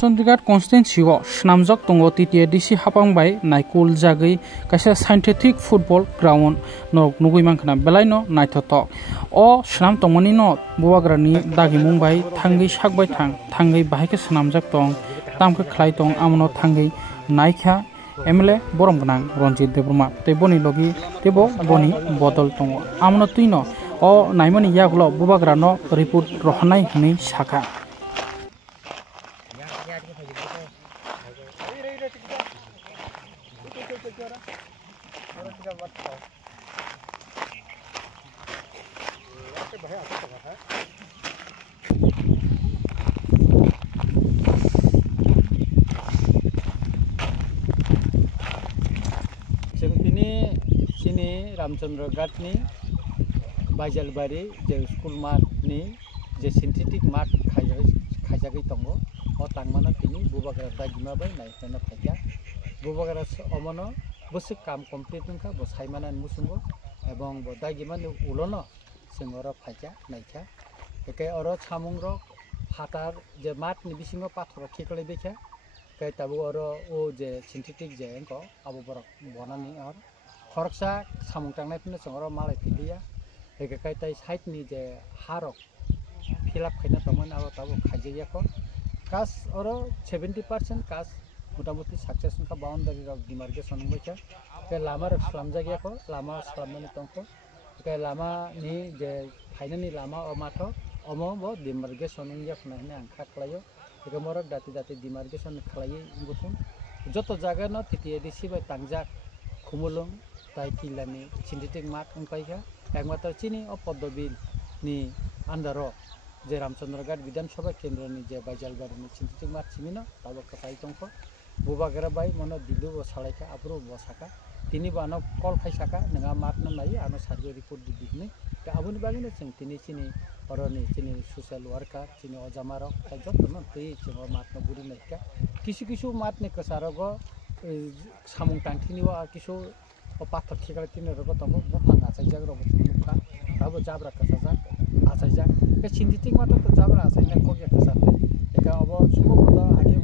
Chandigarh constituency o snamjak tongo TTADC hapangbai naikul jagui kaisa scientific football ground nok nugui mankana belai no naithotok o snam tongmani no buwagrani dagimung bai thangui sakbai thangui bahai snamjak tong tamke khlai tong amno thangui naikha MLA borom gnang Ranjit Debruma tei boni logi tebo boni bodol tongo amno tuino o naimani yagulo buwagrano report rohanai hini saka Ramchandra Ghatni Bajalbari je school mat ni je synthetic mat khajagi tongo o tangmana tini bubagra dagima bai nai tena phakya bubagra omono busuk kam complete nka bo saimana musungo ebong bo dagima ni ulono singora phakya naikha ekai oro chamung ro phatar je mat ni bisingo pathor khikle bekha kai tabu oro o je synthetic je enko abo borok bonani or Khoroksa samung tangnai pun songoro malai pilia eke kai tai side ni je harok fill up khaina tamon aro tabo khajia ko kas oro 70% kas motamuti success ka boundary of demarcation ngbecha ke lama rok slamjagya ko lama slamani tongko ke lama ni je finally lama o matho omo bo demarcation ngya khna angkha khlayo eke morok dati demarcation khlai ngutun joto jaga no TTADC bai tangjak khumulung tai kilani synthetic mat ungpaika ekmatar chini o poddobil ni andaro je Ramchandra Ghat Bidhan Sabha Kendra ni je Bajalbari ni synthetic mat chimino tabo katai tongko bubagra bai mono dilu bo salaika apro bo saka tini bano call khai saka nanga mat na nai ano survey report dibini ta abuni bagine sing tini chini oroni chini social worker chini ojamaro jotto no tei chimo mat no buri naika kisu mat ne kasarogo samung tangthini wa kisu o pathor khikale tini rogo tongo botang achaijak rogo mukha tabo jabra kasajak achaijak ke synthetic mat to jabra achaina kokya kasate eka obo sumo bodo age